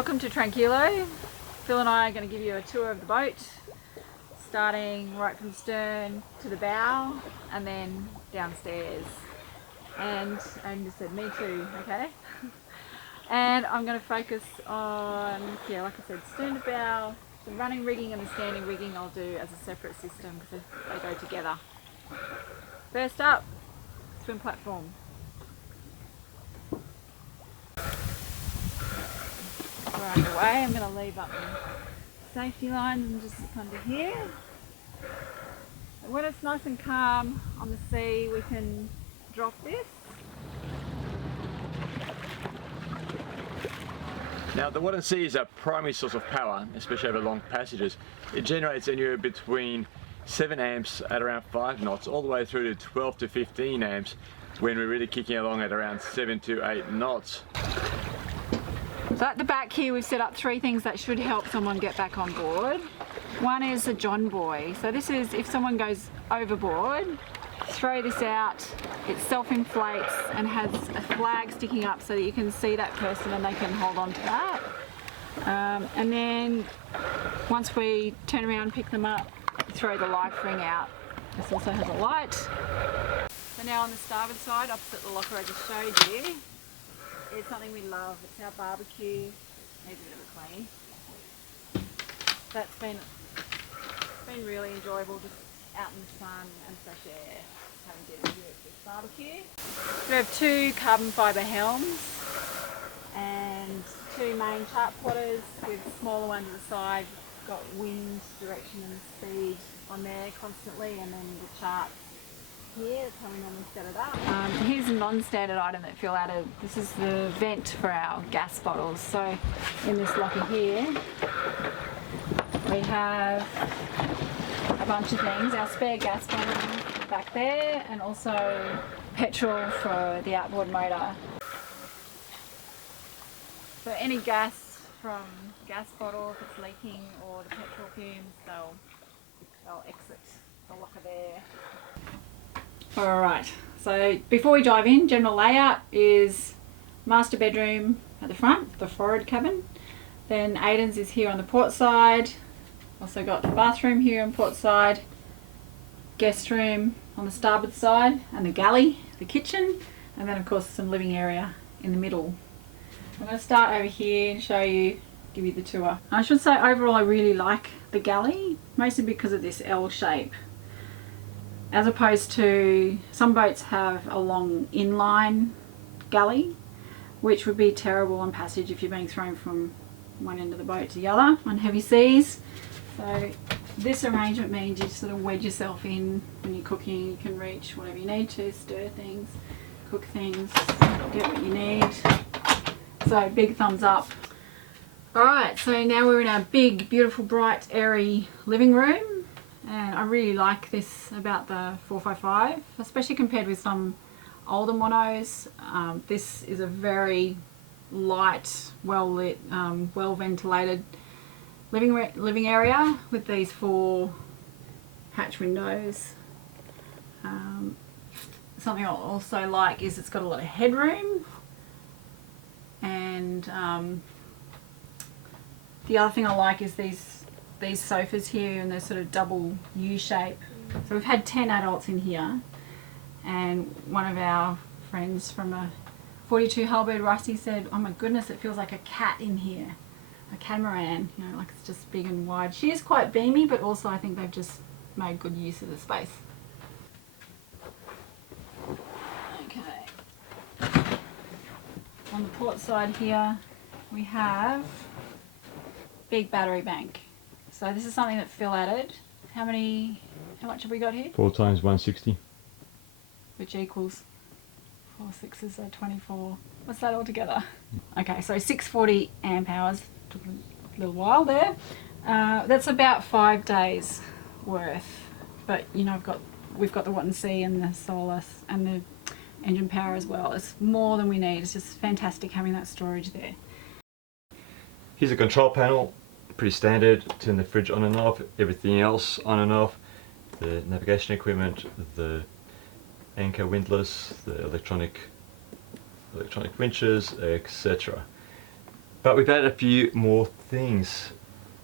Welcome to Tranquilo. Phil and I are going to give you a tour of the boat, starting right from the stern to the bow and then downstairs. And just said, me too, okay? And I'm going to focus on, yeah, like I said, stern to bow. The running rigging and the standing rigging I'll do as a separate system because they go together. First up, swim platform. We're underway. I'm going to leave up the safety lines and just under here. And when it's nice and calm on the sea, we can drop this. Now, the water and sea is a primary source of power, especially over long passages. It generates anywhere between 7 amps at around 5 knots, all the way through to 12 to 15 amps when we're really kicking along at around 7 to 8 knots. So at the back here we've set up 3 things that should help someone get back on board. One is a John buoy. So this is if someone goes overboard, throw this out, it self-inflates and has a flag sticking up so that you can see that person and they can hold on to that. And then once we turn around and pick them up, throw the life ring out. This also has a light. So now on the starboard side, opposite the locker I just showed you, it's something we love. It's our barbecue. Needs a bit of a clean. That's been really enjoyable, just out in the sun and fresh air, having dinner here at this barbecue. We have 2 carbon fibre helms and 2 main chart plotters with smaller ones at the side. Got wind, direction and speed on there constantly, and then the charts here, that's how we normally set it up. Here's a non-standard item that Phil added. This is the vent for our gas bottles. So in this locker here, we have a bunch of things. Our spare gas bottle back there, and also petrol for the outboard motor. So any gas from gas bottle, if it's leaking, or the petrol fumes, they'll exit the locker there. Alright, so before we dive in, general layout is master bedroom at the front, the forward cabin. Then Aiden's is here on the port side. Also got the bathroom here on port side, guest room on the starboard side, and the galley, the kitchen, and then of course some living area in the middle. I'm going to start over here and show you, give you the tour. I should say overall I really like the galley, mostly because of this L shape. As opposed to some boats have a long inline galley, which would be terrible on passage if you're being thrown from one end of the boat to the other on heavy seas. So this arrangement means you sort of wedge yourself in when you're cooking. You can reach whatever you need to, stir things, cook things, get what you need. So big thumbs up. Alright, so now we're in our big, beautiful, bright, airy living room. And I really like this about the 455, especially compared with some older monos. This is a very light, well lit, well ventilated living area with these 4 hatch windows. Something I also like is it's got a lot of headroom, and the other thing I like is these sofas here, and they're sort of double U shape. So we've had 10 adults in here, and one of our friends from a 42 Halberd Rusty said, oh my goodness, it feels like a cat in here, a catamaran, you know, like it's just big and wide. She is quite beamy, but also I think they've just made good use of the space. Okay, on the port side here we have big battery bank. So this is something that Phil added. How much have we got here? 4 times 160. Which equals 4 6s, so 24. What's that all together? Okay, so 640 amp hours. Took a little while there. That's about 5 days worth. But you know, we've got the watt and sea and the solar and the engine power as well. It's more than we need. It's just fantastic having that storage there. Here's a control panel. Pretty standard. Turn the fridge on and off, everything else on and off, the navigation equipment, the anchor windlass, the electronic winches, etc. But we've added a few more things.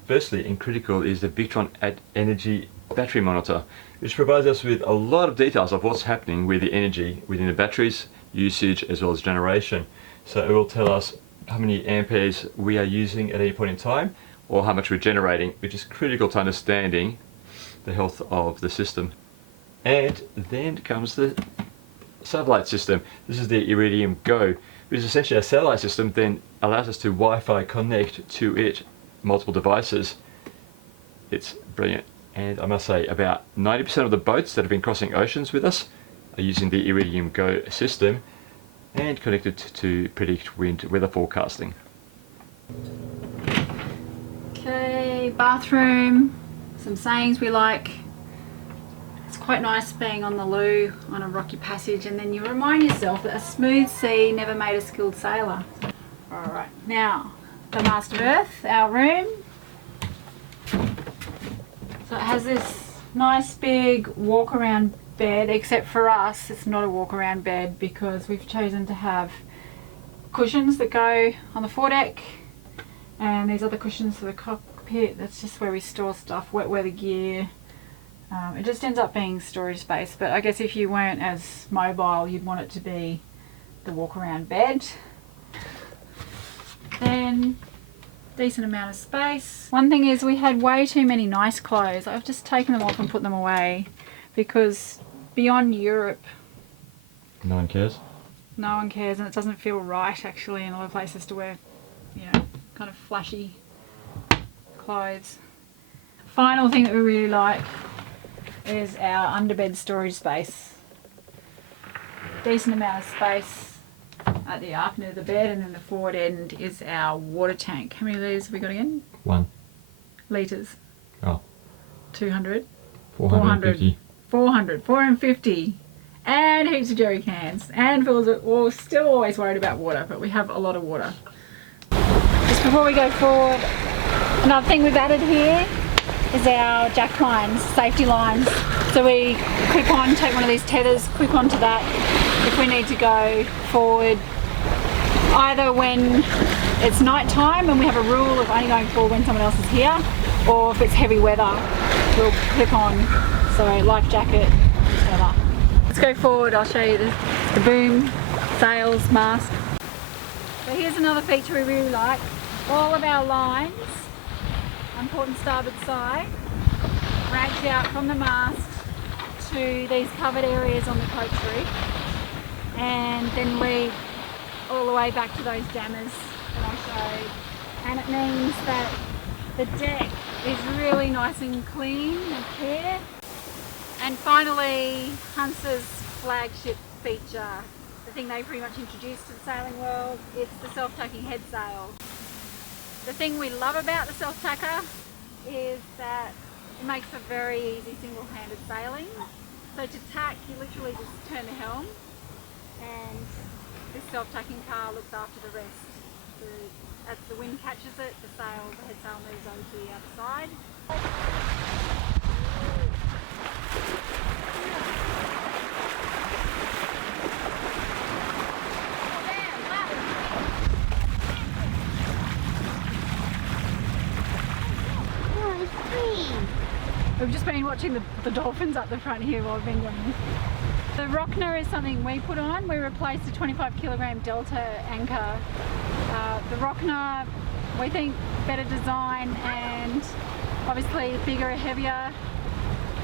Firstly, and critical, is the Victron Energy battery monitor, which provides us with a lot of details of what's happening with the energy within the batteries, usage as well as generation. So it will tell us how many amperes we are using at any point in time, or how much we're generating, which is critical to understanding the health of the system. And then comes the satellite system. This is the Iridium Go, which is essentially a satellite system, then allows us to Wi-Fi connect to it multiple devices. It's brilliant. And I must say, about 90% of the boats that have been crossing oceans with us are using the Iridium Go system and connected to predict weather forecasting. Okay, bathroom, some sayings we like. It's quite nice being on the loo on a rocky passage, and then you remind yourself that a smooth sea never made a skilled sailor. Alright, now the Master of Earth, our room. So it has this nice big walk around bed, except for us it's not a walk around bed because we've chosen to have cushions that go on the foredeck and these other cushions for the cockpit. That's just where we store stuff, wet weather gear. It just ends up being storage space, but I guess if you weren't as mobile you'd want it to be the walk around bed. Then decent amount of space. One thing is we had way too many nice clothes. I've just taken them off and put them away because beyond Europe No one cares? no one cares, and it doesn't feel right actually in a lot of places to wear, you know, kind of flashy clothes. Final thing that we really like is our underbed storage space. Decent amount of space at the aft end of the bed, and then the forward end is our water tank. How many litres have we got again? 1. Litres. Oh. 200. 450. 450. And heaps of jerry cans. And Phil's still always worried about water, but we have a lot of water. Just before we go forward, another thing we've added here is our jack lines, safety lines. So we clip on, take one of these tethers, clip onto that if we need to go forward, either when it's night time and we have a rule of only going forward when someone else is here, or if it's heavy weather, we'll clip on. So life jacket, tether. Let's go forward, I'll show you the boom, sails, mast. So here's another feature we really like. All of our lines on port and starboard side branch out from the mast to these covered areas on the coach roof and then lead all the way back to those dammers that I showed. And it means that the deck is really nice and clean and clear. And finally, Hunsa's flagship feature, the thing they pretty much introduced to the sailing world, it's the self-tacking head sail. The thing we love about the self-tacker is that it makes for very easy single-handed sailing. So to tack, you literally just turn the helm, and this self-tacking car looks after the rest. As the wind catches it, the head sail moves over to the other side. We've just been watching the dolphins up the front here while we've been doing this. The Rockner is something we put on. We replaced a 25 kilogram Delta anchor. The Rockner, we think better design and obviously bigger and heavier.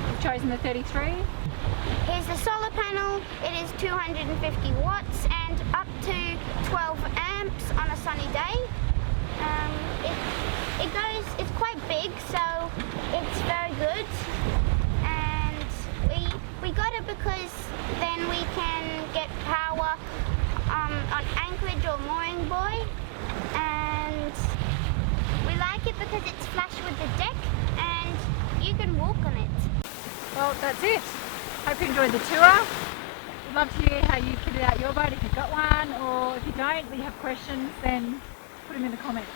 We've chosen the 33. Here's the solar panel. It is 250 watts and up to 12 amps on a sunny day. It's quite big, so it's very good. And we got it because then we can get power on anchorage or mooring buoy. And we like it because it's flush with the deck and you can walk on it. Well, that's it. Hope you enjoyed the tour. We'd love to hear how you kitted out your boat if you've got one, or if you don't, but you have questions, then put them in the comments.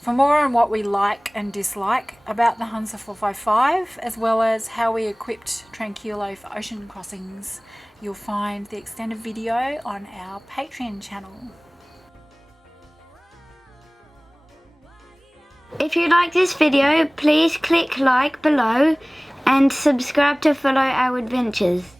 For more on what we like and dislike about the Hunsa 455, as well as how we equipped Tranquilo for ocean crossings, you'll find the extended video on our Patreon channel. If you like this video, please click like below and subscribe to follow our adventures.